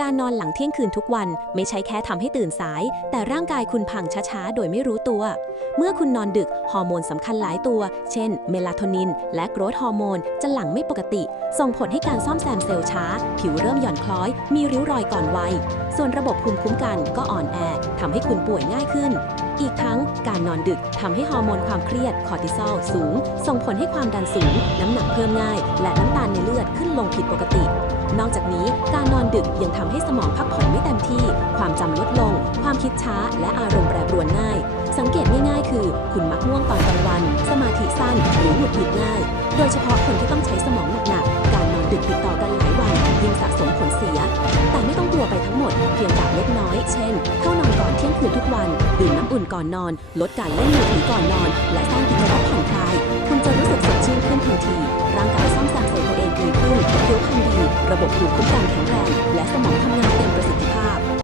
การนอนหลังเที่ยงคืนทุกวันไม่ใช่แค่ทำให้ตื่นสาย แต่ร่างกายคุณพังช้าๆ โดยไม่รู้ตัว เมื่อคุณนอนดึก ฮอร์โมนสำคัญหลายตัว เช่น เมลาโทนิน และโกรทฮอร์โมน จะหลั่งไม่ปกติ ส่งผลให้การซ่อมแซมเซลล์ช้า ผิวเริ่มหย่อนคล้อย มีริ้วรอยก่อนวัย ส่วนระบบภูมิคุ้มกันก็อ่อนแอทำให้คุณป่วยง่ายขึ้น อีกทั้งการนอนดึกทำให้ฮอร์โมนความเครียดคอร์ติซอลสูง ส่งผลให้ความดันสูง น้ำหนักเพิ่มง่าย และน้ำ ลือดขึ้นลงผิดปกติ นอกจากนี้การนอนดึกยังทำให้สมองพักผ่อนไม่เต็มที่ ความจำลดลง ความคิดช้า และอารมณ์แปรปรวนง่าย สังเกตง่ายๆ คือ คุณมักง่วงตอนกลางวัน สมาธิสั้นหรือหงุดหงิดง่าย โดยเฉพาะคนที่ต้องใช้สมองหนักๆการนอนดึกติดต่อกันหลายวันยิ่งสะสมผลเสีย แต่ไม่ต้องกลัวไปทั้งหมด เพียงแต่เล็กน้อย เช่น เข้านอนก่อนเที่ยงคืนทุกวัน ดื่มน้ำอุ่นก่อนนอน ลดการเล่นมือถือก่อนนอน และสร้างกิจ ระบบภูมิคุ้มกันแข็งแรง และสมองทำงาน